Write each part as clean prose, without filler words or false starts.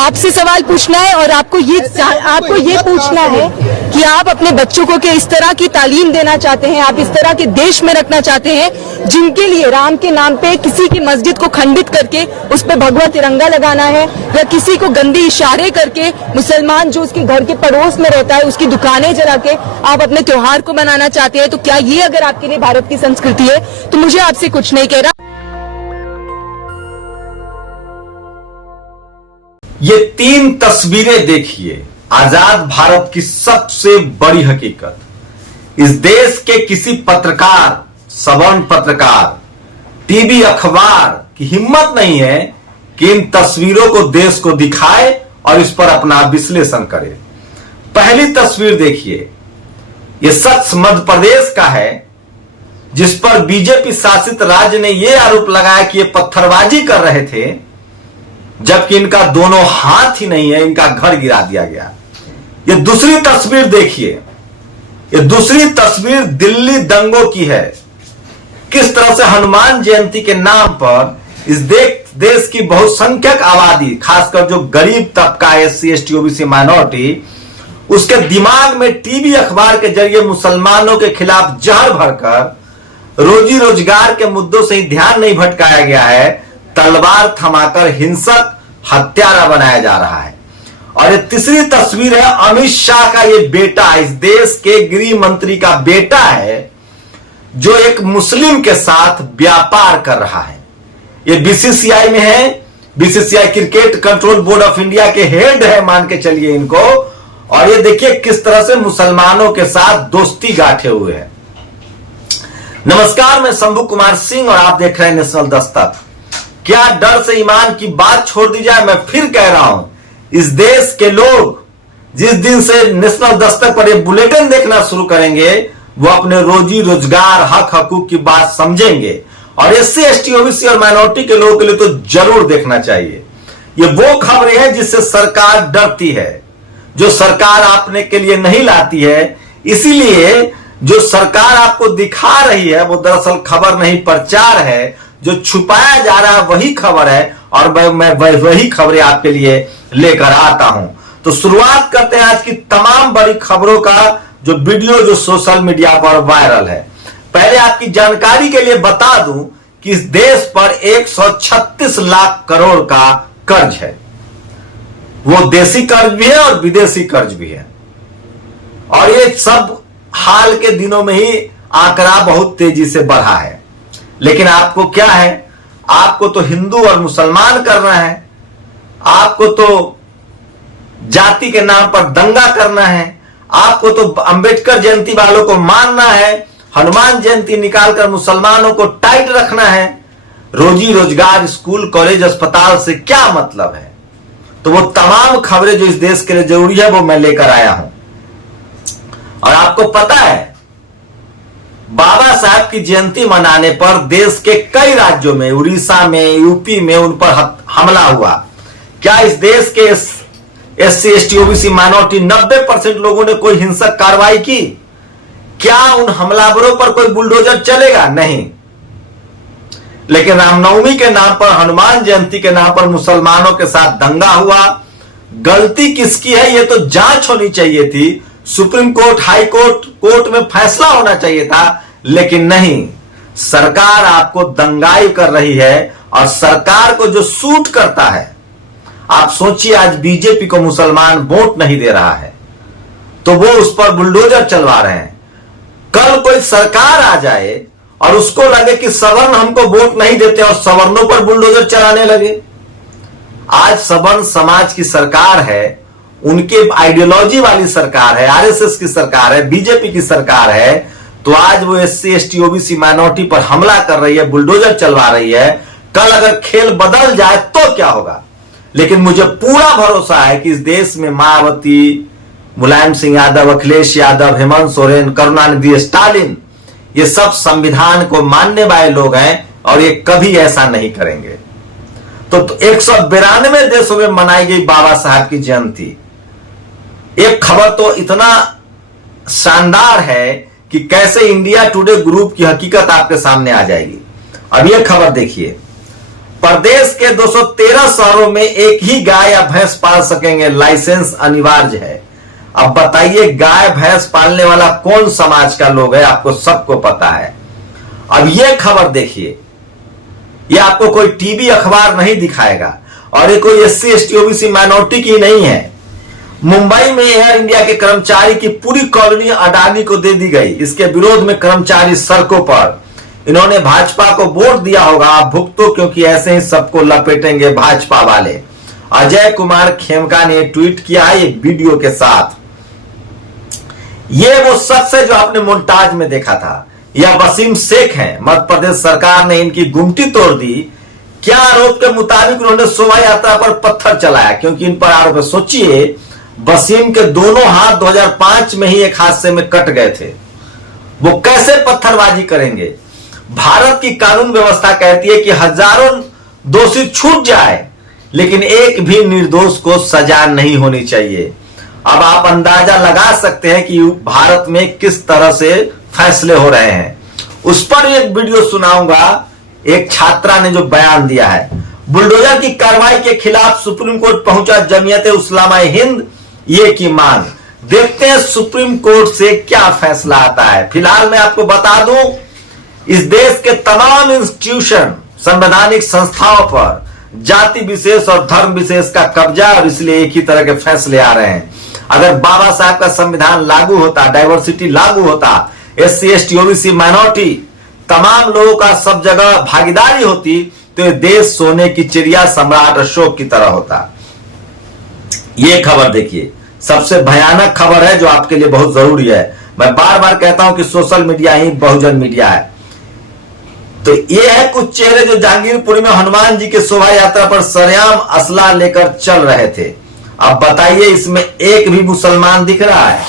आपसे सवाल पूछना है और आपको ये पूछना है कि आप अपने बच्चों को इस तरह की तालीम देना चाहते हैं, आप इस तरह के देश में रखना चाहते हैं जिनके लिए राम के नाम पे किसी की मस्जिद को खंडित करके उस पे भगवा तिरंगा लगाना है, या किसी को गंदे इशारे करके मुसलमान जो उसके घर के पड़ोस में रहता है उसकी दुकानें जला के आप अपने त्योहार को मनाना चाहते हैं। तो क्या ये अगर आपके लिए भारत की संस्कृति है तो मुझे आपसे कुछ नहीं कह रहा। ये 3 तस्वीरें देखिए, आजाद भारत की सबसे बड़ी हकीकत। इस देश के किसी पत्रकार, सवर्ण पत्रकार, टीवी, अखबार की हिम्मत नहीं है कि इन तस्वीरों को देश को दिखाए और इस पर अपना विश्लेषण करे। पहली तस्वीर देखिए, यह शख्स मध्य प्रदेश का है जिस पर बीजेपी शासित राज्य ने यह आरोप लगाया कि ये पत्थरबाजी कर रहे थे, जबकि इनका दोनों हाथ ही नहीं है, इनका घर गिरा दिया गया। ये दूसरी तस्वीर देखिए, ये दूसरी तस्वीर दिल्ली दंगों की है। किस तरह से हनुमान जयंती के नाम पर इस देश की बहुसंख्यक आबादी, खासकर जो गरीब तबका, SC ST OBC माइनॉरिटी, उसके दिमाग में टीवी अखबार के जरिए मुसलमानों के खिलाफ जहर भरकर रोजी रोजगार के मुद्दों से ही ध्यान नहीं भटकाया गया है, तलवार थमाकर हिंसक हत्यारा बनाया जा रहा है। और ये तीसरी तस्वीर है अमित शाह का, ये बेटा, इस देश के गृह मंत्री का बेटा है जो एक मुस्लिम के साथ व्यापार कर रहा है। ये BCCI में है, BCCI cricket control board of India के हेड है, मान के चलिए इनको। और ये देखिए किस तरह से मुसलमानों के साथ दोस्ती गांठे हुए हैं। नमस्कार, मैं शंभू कुमार सिंह और आप देख रहे हैं नेशनल दस्तक। क्या डर से ईमान की बात छोड़ दी जाए? मैं फिर कह रहा हूं, इस देश के लोग जिस दिन से नेशनल दस्तक पर ये बुलेटिन देखना शुरू करेंगे वो अपने रोजी रोजगार, हक हकूक की बात समझेंगे। और SC ST OBC और माइनॉरिटी के लोगों के लिए तो जरूर देखना चाहिए। ये वो खबरें हैं जिससे सरकार डरती है, जो सरकार आपने के लिए नहीं लाती है। इसीलिए जो सरकार आपको दिखा रही है वो दरअसल खबर नहीं, प्रचार है। जो छुपाया जा रहा है वही खबर है और मैं वही खबरें आपके लिए लेकर आता हूं। तो शुरुआत करते हैं आज की तमाम बड़ी खबरों का, जो वीडियो जो सोशल मीडिया पर वायरल है। पहले आपकी जानकारी के लिए बता दूं कि इस देश पर 136 लाख करोड़ का कर्ज है। वो देसी कर्ज भी है और विदेशी कर्ज भी है। और ये सब हाल के दिनों में ही आंकड़ा बहुत तेजी से बढ़ा है। लेकिन आपको क्या है, आपको तो हिंदू और मुसलमान करना है, आपको तो जाति के नाम पर दंगा करना है, आपको तो अंबेडकर जयंती वालों को मानना है, हनुमान जयंती निकालकर मुसलमानों को टाइट रखना है। रोजी रोजगार, स्कूल, कॉलेज, अस्पताल से क्या मतलब है? तो वो तमाम खबरें जो इस देश के लिए जरूरी है वो मैं लेकर आया हूं। और आपको पता है, बाबा साहब की जयंती मनाने पर देश के कई राज्यों में, उड़ीसा में, यूपी में उन पर हमला हुआ। क्या इस देश के SC ST OBC माइनॉरिटी 90% लोगों ने कोई हिंसक कार्रवाई की? क्या उन हमलावरों पर कोई बुलडोजर चलेगा? नहीं। लेकिन रामनवमी के नाम पर, हनुमान जयंती के नाम पर मुसलमानों के साथ दंगा हुआ। गलती किसकी है ये तो जांच होनी चाहिए थी। Supreme court, high court, court में फैसला होना चाहिए था, लेकिन नहीं। सरकार आपको दंगाई कर रही है और सरकार को जो सूट करता है, आप सोचिए आज बीजेपी को मुसलमान वोट नहीं दे रहा है तो वो उस पर बुलडोजर चलवा रहे हैं। कल कोई सरकार आ जाए और उसको लगे कि सवर्ण हमको वोट नहीं देते और सवर्णों पर बुलडोजर चलाने लगे। आज सवर्ण समाज की सरकार है, उनके आइडियोलॉजी वाली सरकार है, RSS की सरकार है, बीजेपी की सरकार है। तो आज वो SC ST OBC माइनॉरिटी पर हमला कर रही है, बुलडोजर चलवा रही है। कल अगर खेल बदल जाए तो क्या होगा? लेकिन मुझे पूरा भरोसा है कि इस देश में मायावती, मुलायम सिंह यादव, अखिलेश यादव, हेमंत सोरेन, करुणानिधि, स्टालिन, ये सब संविधान को मानने वाले लोग हैं और ये कभी ऐसा नहीं करेंगे। तो 192 देशों में मनाई गई बाबा साहब की जयंती। एक खबर तो इतना शानदार है कि कैसे इंडिया टुडे ग्रुप की हकीकत आपके सामने आ जाएगी। अब यह खबर देखिए, प्रदेश के 213 शहरों में एक ही गाय या भैंस पाल सकेंगे, लाइसेंस अनिवार्य है। अब बताइए गाय भैंस पालने वाला कौन समाज का लोग है, आपको सबको पता है। अब यह खबर देखिए, यह आपको कोई टीवी अखबार नहीं दिखाएगा और ये कोई SC ST OBC माइनॉरिटी की नहीं है। मुंबई में एयर इंडिया के कर्मचारी की पूरी कॉलोनी अडानी को दे दी गई। इसके विरोध में कर्मचारी सड़कों पर, इन्होंने भाजपा को वोट दिया होगा, आप भुगतो क्योंकि ऐसे ही सबको लपेटेंगे भाजपा वाले। अजय कुमार खेमका ने ट्वीट किया है एक वीडियो के साथ। ये वो शख्स है जो आपने मोन्टाज में देखा था, यह वसीम शेख है। मध्य प्रदेश सरकार ने इनकी गुमटी तोड़ दी। क्या आरोप के मुताबिक उन्होंने शोभा यात्रा पर पत्थर चलाया, क्योंकि इन पर आरोप है। सोचिए वसीम के दोनों हाथ 2005 में ही एक हादसे में कट गए थे, वो कैसे पत्थरबाजी करेंगे। भारत की कानून व्यवस्था कहती है कि हजारों दोषी छूट जाए लेकिन एक भी निर्दोष को सजा नहीं होनी चाहिए। अब आप अंदाजा लगा सकते हैं कि भारत में किस तरह से फैसले हो रहे हैं। उस पर एक वीडियो सुनाऊंगा, एक छात्रा ने जो बयान दिया है। बुलडोजर की कार्रवाई के खिलाफ सुप्रीम कोर्ट पहुंचा जमीयत उलमा हिंद, ये की मांग। देखते हैं सुप्रीम कोर्ट से क्या फैसला आता है। फिलहाल मैं आपको बता दूं, इस देश के तमाम इंस्टीट्यूशन, संवैधानिक संस्थाओं पर जाति विशेष और धर्म विशेष का कब्जा, और इसलिए एक ही तरह के फैसले आ रहे हैं। अगर बाबा साहब का संविधान लागू होता, डाइवर्सिटी लागू होता, SC ST OBC माइनॉरिटी तमाम लोगों का सब जगह भागीदारी होती, तो ये देश सोने की चिड़िया सम्राट अशोक की तरह होता। ये खबर देखिए, सबसे भयानक खबर है जो आपके लिए बहुत जरूरी है। मैं बार बार कहता हूं कि सोशल मीडिया ही बहुजन मीडिया है। तो ये है कुछ चेहरे जो जहांगीरपुरी में हनुमान जी के शोभा यात्रा पर सरेआम असला लेकर चल रहे थे। अब बताइए इसमें एक भी मुसलमान दिख रहा है?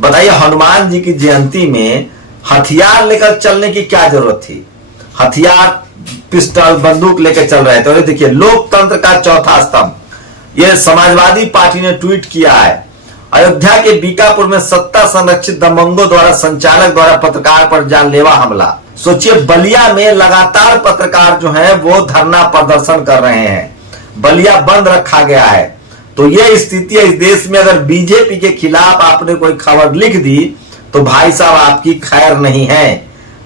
बताइए हनुमान जी की जयंती में हथियार लेकर चलने की क्या जरूरत थी? हथियार, पिस्टल, बंदूक लेकर चल रहे थे। और देखिए लोकतंत्र का चौथा स्तंभ, यह समाजवादी पार्टी ने ट्वीट किया है। अयोध्या के बीकापुर में सत्ता संरक्षित दबंगों द्वारा संचालक द्वारा पत्रकार पर जानलेवा हमला। सोचिए बलिया में लगातार पत्रकार जो है वो धरना प्रदर्शन कर रहे हैं, बलिया बंद रखा गया है। तो यह स्थिति है इस देश में। अगर बीजेपी के खिलाफ आपने कोई खबर लिख दी तो भाई साहब आपकी खैर नहीं है।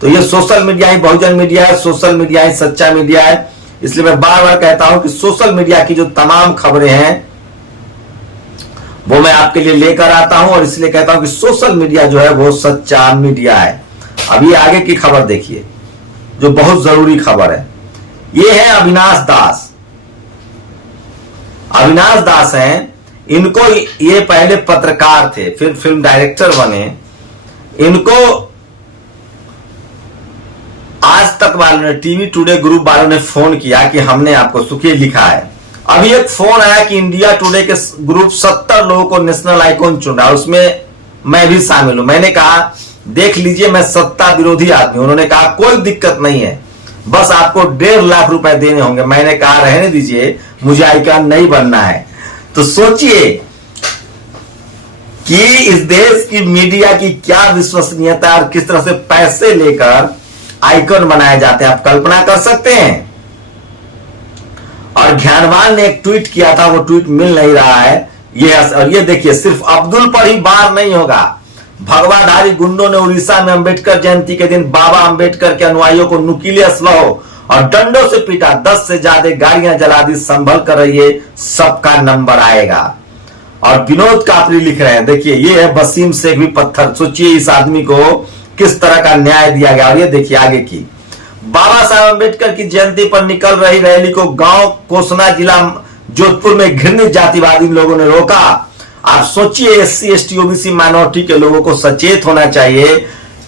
तो ये सोशल मीडिया ही बहुजन मीडिया है, सोशल मीडिया ही सच्चा मीडिया है। इसलिए मैं बार बार कहता हूं कि सोशल मीडिया की जो तमाम खबरें हैं वो मैं आपके लिए लेकर आता हूं, और इसलिए कहता हूं कि सोशल मीडिया जो है वो सच्चा मीडिया है। अभी आगे की खबर देखिए जो बहुत जरूरी खबर है। ये है अविनाश दास। अविनाश दास हैं, इनको ये पहले पत्रकार थे, फिर फिल्म डायरेक्टर बने। इनको आज तक वालों ने, टीवी टुडे ग्रुप वालों ने फोन किया कि हमने आपको सुखी लिखा है। अभी एक फोन आया कि इंडिया टुडे के ग्रुप 70 लोगों को नेशनल आइकॉन चुन रहा है, उसमें मैं भी शामिल हूं। मैंने कहा देख लीजिए मैं सत्ता विरोधी आदमी। उन्होंने कहा कोई दिक्कत नहीं है, बस आपको 1.5 लाख रुपए देने होंगे। मैंने कहा रहने दीजिए, मुझे आइकॉन नहीं बनना है। तो सोचिए कि इस देश की मीडिया की क्या विश्वसनीयता और किस तरह से पैसे लेकर आइकॉन बनाए जाते हैं, आप कल्पना कर सकते हैं। और ज्ञानवान ने एक ट्वीट किया था, वो ट्वीट मिल नहीं रहा है। और ये देखिए सिर्फ अब्दुल पर ही बार नहीं होगा। भगवाधारी गुंडों ने उड़ीसा में अंबेडकर जयंती के दिन बाबा अंबेडकर के अनुयायियों को नुकीले असलहों और डंडों से पीटा, 10 से ज्यादा गाड़ियां जला दी। संभल कर रहिए, सबका नंबर आएगा। और विनोद कापरी लिख रहे हैं, देखिए ये है वसीम शेख भी पत्थर। सोचिए इस आदमी को किस तरह का न्याय दिया गया। और ये देखिए आगे की, बाबा साहब अंबेडकर की जयंती पर निकल रही रैली को गांव कोसना जिला जोधपुर में घृणित जातिवादी लोगों ने रोका। आप सोचिए SC ST OBC माइनॉरिटी के लोगों को सचेत होना चाहिए।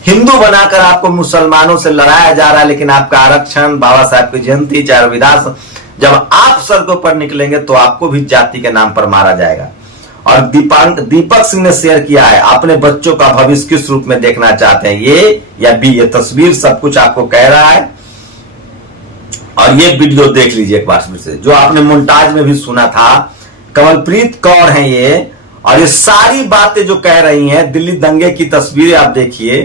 हिंदू बनाकर आपको मुसलमानों से लड़ाया जा रहा है, लेकिन आपका आरक्षण, बाबा साहब की जयंती, चाहे विधान, जब आप सड़कों पर निकलेंगे तो आपको भी जाति के नाम पर मारा जाएगा। और दीपक सिंह ने शेयर किया है, अपने बच्चों का भविष्य किस रूप में देखना चाहते हैं, ये या बी। ये तस्वीर सब कुछ आपको कह रहा है। और ये वीडियो देख लीजिए एक बार फिर से, जो आपने मोन्टाज में भी सुना था। कमलप्रीत कौर हैं ये, और ये सारी बातें जो कह रही हैं, दिल्ली दंगे की तस्वीरें आप देखिए।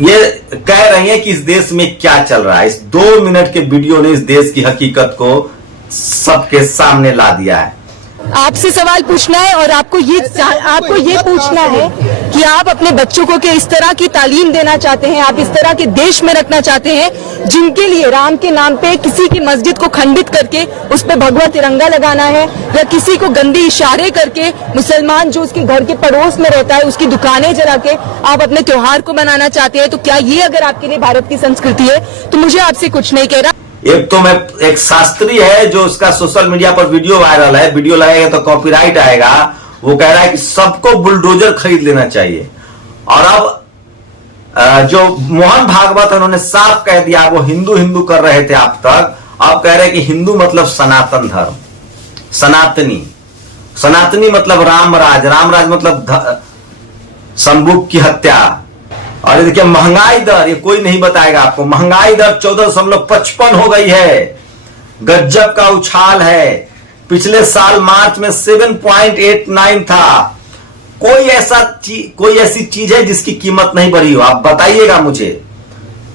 ये कह रही हैं कि इस देश में क्या चल रहा है। इस 2 मिनट के वीडियो ने इस देश की हकीकत को सबके सामने ला दिया है। आपसे सवाल पूछना है और आपको ये पूछना है कि आप अपने बच्चों को इस तरह की तालीम देना चाहते हैं, आप इस तरह के देश में रखना चाहते हैं जिनके लिए राम के नाम पे किसी की मस्जिद को खंडित करके उस पे भगवा तिरंगा लगाना है, या किसी को गंदे इशारे करके मुसलमान जो उसके घर के पड़ोस में रहता है उसकी दुकानें जला के आप अपने त्योहार को मनाना चाहते हैं। तो क्या ये अगर आपके लिए भारत की संस्कृति है तो मुझे आपसे कुछ नहीं कह रहा। एक तो मैं एक शास्त्री है जो उसका सोशल मीडिया पर वीडियो वायरल है, वीडियो लगाएगा तो कॉपीराइट आएगा। वो कह रहा है कि सबको बुलडोजर खरीद लेना चाहिए। और अब जो मोहन भागवत उन्होंने साफ कह दिया, वो हिंदू हिंदू कर रहे थे आप तक, अब कह रहे हैं कि हिंदू मतलब सनातन धर्म, सनातनी। सनातनी मतलब रामराज, रामराज मतलब शंभुक की हत्या। और ये देखिए महंगाई दर, ये कोई नहीं बताएगा आपको। महंगाई दर 14.55 हो गई है, गजब का उछाल है। पिछले साल मार्च में 7.89 था। कोई ऐसी चीज है जिसकी कीमत नहीं बढ़ी हो, आप बताइएगा मुझे।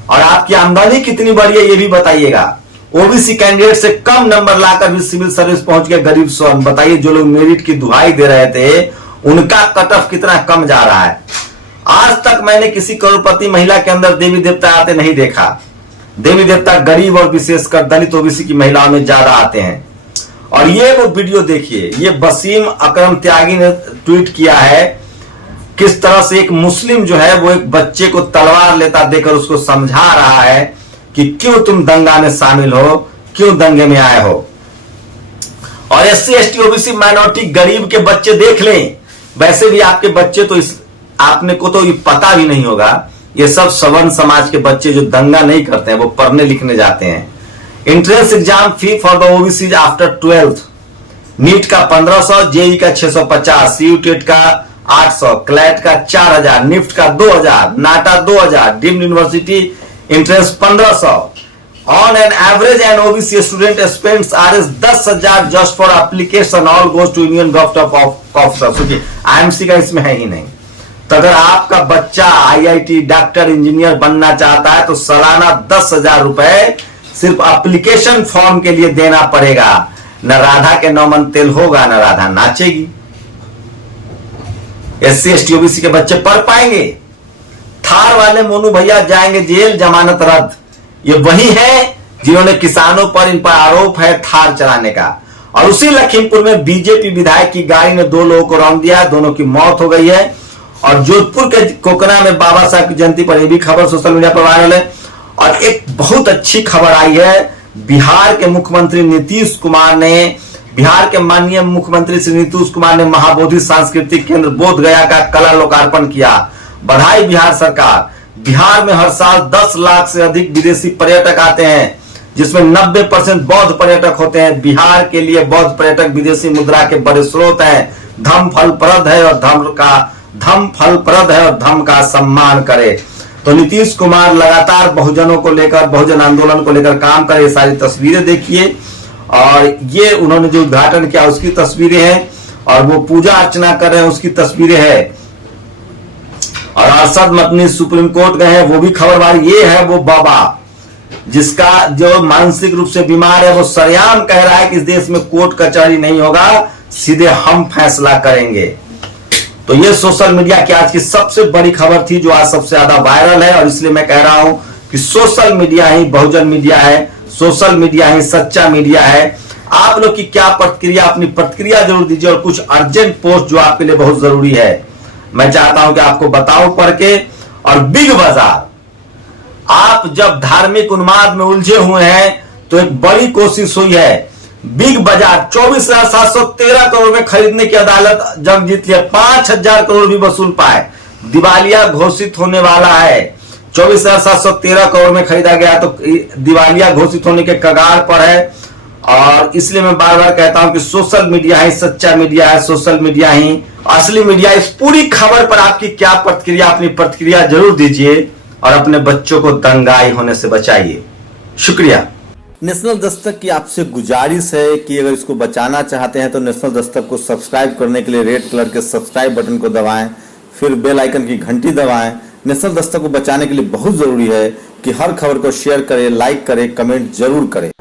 और आपकी आमदनी कितनी बढ़ी है ये भी बताइएगा। ओबीसी कैंडिडेट से कम नंबर लाकर भी सिविल सर्विस पहुंच गए गरीब स्वर्ण। बताइए, जो लोग मेरिट की दुहाई दे रहे थे उनका कट ऑफ कितना कम जा रहा है। आज तक मैंने किसी करोड़पति महिला के अंदर देवी देवता आते नहीं देखा। देवी देवता गरीब और विशेषकर दलित ओबीसी की महिलाओं में ज्यादा आते हैं। और ये वो वीडियो देखिए, ये वसीम अकरम त्यागी ने ट्वीट किया है, किस तरह से एक मुस्लिम जो है वो एक बच्चे को तलवार लेता देकर उसको समझा रहा है कि क्यों तुम दंगा में शामिल हो, क्यों दंगे में आए हो। और SC ST ओबीसी माइनॉरिटी गरीब के बच्चे देख लें। वैसे भी आपके बच्चे तो आपने को तो ये पता भी नहीं होगा, ये सब सवर्ण समाज के बच्चे जो दंगा नहीं करते हैं वो पढ़ने लिखने जाते हैं। Entrance exam fee for the OBC after 12th, NEET का 1500, जेई का 650, सीयू टेट का 800, क्लैट का 4000, निफ्ट का 2000, NATA 2000, deemed university entrance 1500। On an average an OBC student spends Rs 10,000 just for application, all goes to union government officers. IMC का इसमें है ही नहीं। तो अगर आपका बच्चा IIT डॉक्टर इंजीनियर बनना चाहता है तो सालाना 10,000 रुपए सिर्फ एप्लीकेशन फॉर्म के लिए देना पड़ेगा। न राधा के नौमन तेल होगा, न राधा नाचेगी। SC ST ओबीसी के बच्चे पढ़ पाएंगे। थार वाले मोनू भैया जाएंगे जेल, जमानत रद्द। ये वही है जिन्होंने किसानों पर, इन पर आरोप है थार चलाने का। और उसी लखीमपुर में बीजेपी विधायक की गाड़ी ने 2 लोगों को रौंद दिया, दोनों की मौत हो गई है। और जोधपुर के कोकना में बाबा साहब की जयंती पर, यह भी खबर सोशल मीडिया पर वायरल है। और एक बहुत अच्छी खबर आई है, बिहार के मुख्यमंत्री नीतीश कुमार ने, बिहार के माननीय मुख्यमंत्री श्री नीतीश कुमार ने महाबोधि सांस्कृतिक केंद्र बोध गया का कला लोकार्पण किया। बधाई बिहार सरकार। बिहार में हर साल 10 लाख से अधिक विदेशी पर्यटक आते हैं, जिसमें 90% बौद्ध पर्यटक होते हैं। बिहार के लिए बौद्ध पर्यटक विदेशी मुद्रा के बड़े स्रोत हैं। धम फलप्रद है और धम का सम्मान करे। तो नीतीश कुमार लगातार बहुजनों को लेकर, बहुजन आंदोलन को लेकर काम करे। ये सारी तस्वीरें देखिए। और ये उन्होंने जो उद्घाटन किया उसकी तस्वीरें हैं, और वो पूजा अर्चना कर रहे हैं उसकी तस्वीरें हैं। और अरशद मतनी सुप्रीम कोर्ट गए हैं, वो भी खबरवारी। ये है वो बाबा जिसका जो मानसिक रूप से बीमार है, वो सरेआम कह रहा है कि इस देश में कोर्ट कचहरी नहीं होगा, सीधे हम फैसला करेंगे। तो ये सोशल मीडिया की आज की सबसे बड़ी खबर थी जो आज सबसे ज्यादा वायरल है। और इसलिए मैं कह रहा हूं कि सोशल मीडिया ही बहुजन मीडिया है, सोशल मीडिया ही सच्चा मीडिया है। आप लोग की क्या प्रतिक्रिया, अपनी प्रतिक्रिया जरूर दीजिए। और कुछ अर्जेंट पोस्ट जो आपके लिए बहुत जरूरी है, मैं चाहता हूं कि आपको बताऊं पढ़ के। और बिग बाजार, आप जब धार्मिक उन्माद में उलझे हुए हैं तो एक बड़ी कोशिश हुई है। बिग बाजार 24,713 करोड़ में खरीदने की अदालत जंग जीत लिया, 5,000 करोड़ भी वसूल पाए। दिवालिया घोषित होने वाला है। 24,713 करोड़ में खरीदा गया तो दिवालिया घोषित होने के कगार पर है। और इसलिए मैं बार बार कहता हूं कि सोशल मीडिया ही सच्चा मीडिया है, सोशल मीडिया ही असली मीडिया। इस पूरी खबर पर आपकी क्या प्रतिक्रिया, अपनी प्रतिक्रिया जरूर दीजिए और अपने बच्चों को दंगाई होने से बचाइए। शुक्रिया। नेशनल दस्तक की आपसे गुजारिश है कि अगर इसको बचाना चाहते हैं तो नेशनल दस्तक को सब्सक्राइब करने के लिए रेड कलर के सब्सक्राइब बटन को दबाएं, फिर बेल आइकन की घंटी दबाएं, नेशनल दस्तक को बचाने के लिए बहुत जरूरी है कि हर खबर को शेयर करें, लाइक करें, कमेंट जरूर करें।